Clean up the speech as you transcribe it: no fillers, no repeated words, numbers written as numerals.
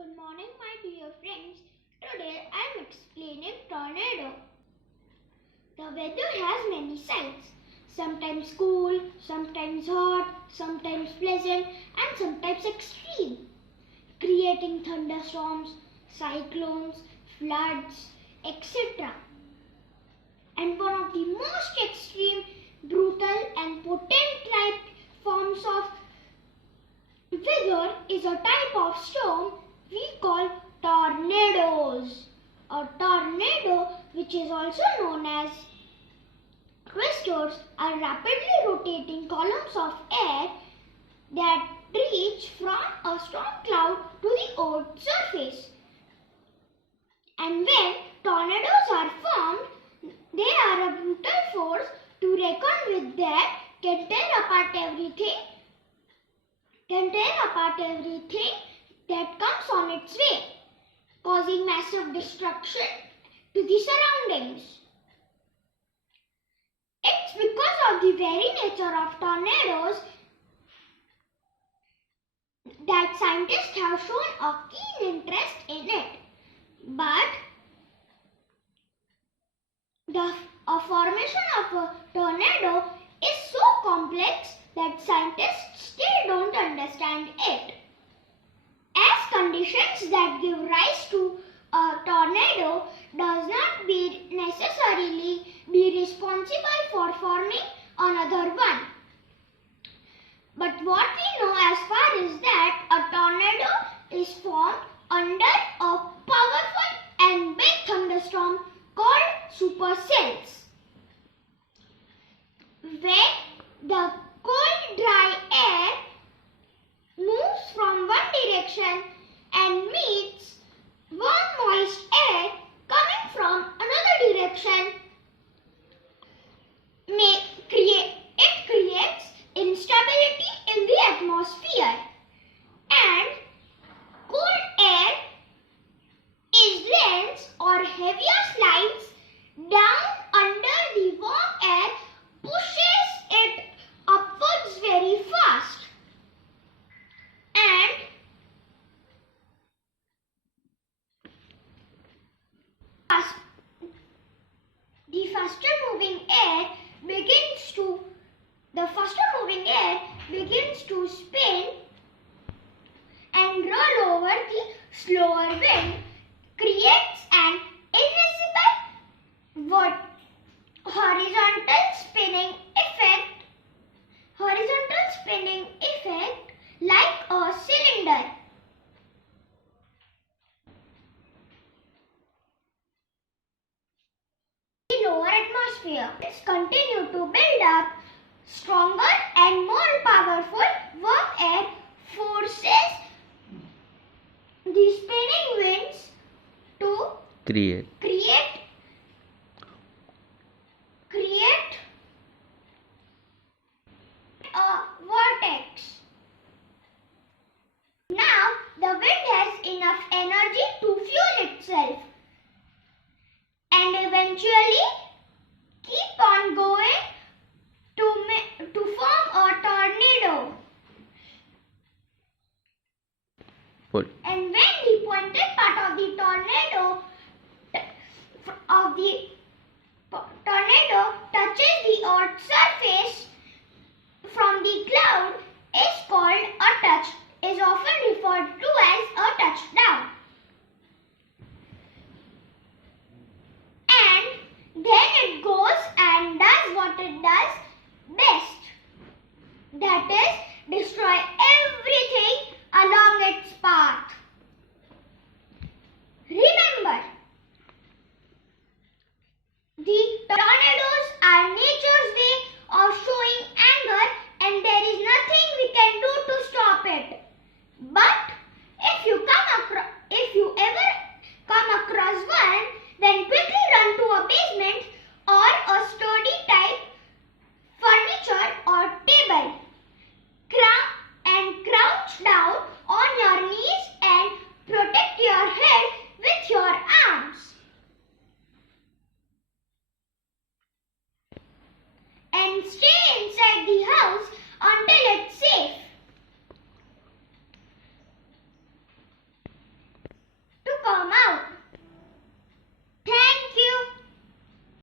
Good morning, my dear friends. Today I am explaining tornado. The weather has many sides. Sometimes cool, sometimes hot, sometimes pleasant, and sometimes extreme, creating thunderstorms, cyclones, floods, etc. And one of the most extreme, brutal, and potent forms of weather is a type of storm we call tornadoes. A tornado, which is also known as twisters, are rapidly rotating columns of air that reach from a storm cloud to the earth's surface. And when tornadoes are formed, they are a brutal force to reckon with that can tear apart everything that comes on its way, causing massive destruction to the surroundings. It's because of the very nature of tornadoes that scientists have shown a keen interest in it. But the formation of a tornado is so complex that scientists still don't understand it. As conditions that give rise to a tornado does not necessarily be responsible for forming another one. But what we know as far is that a tornado is formed under a powerful and big thunderstorm called supercells. When the cold, dry air moves from one direction and meets warm, moist air coming from another direction, it creates instability in the atmosphere, and cold air is dense or heavier slides down under the warm air, pushes it upwards very fast, and the faster moving air begins to spin and roll over. The slower wind creates an invisible horizontal spinning effect like a cylinder. The lower atmosphere continue to build up. Stronger and more powerful warm air forces the spinning winds to create a vortex. Now the wind has enough energy to fuel itself and eventually keep on going to form a tornado. And when the pointed part of the tornado touches the earth's surface from the cloud is often referred to as a touchdown. And then it goes and does what it does best, that is, destroy everything along its path. Remember, the tornadoes are nature's way of showing anger, and there is nothing we can do to stop it. But if come out.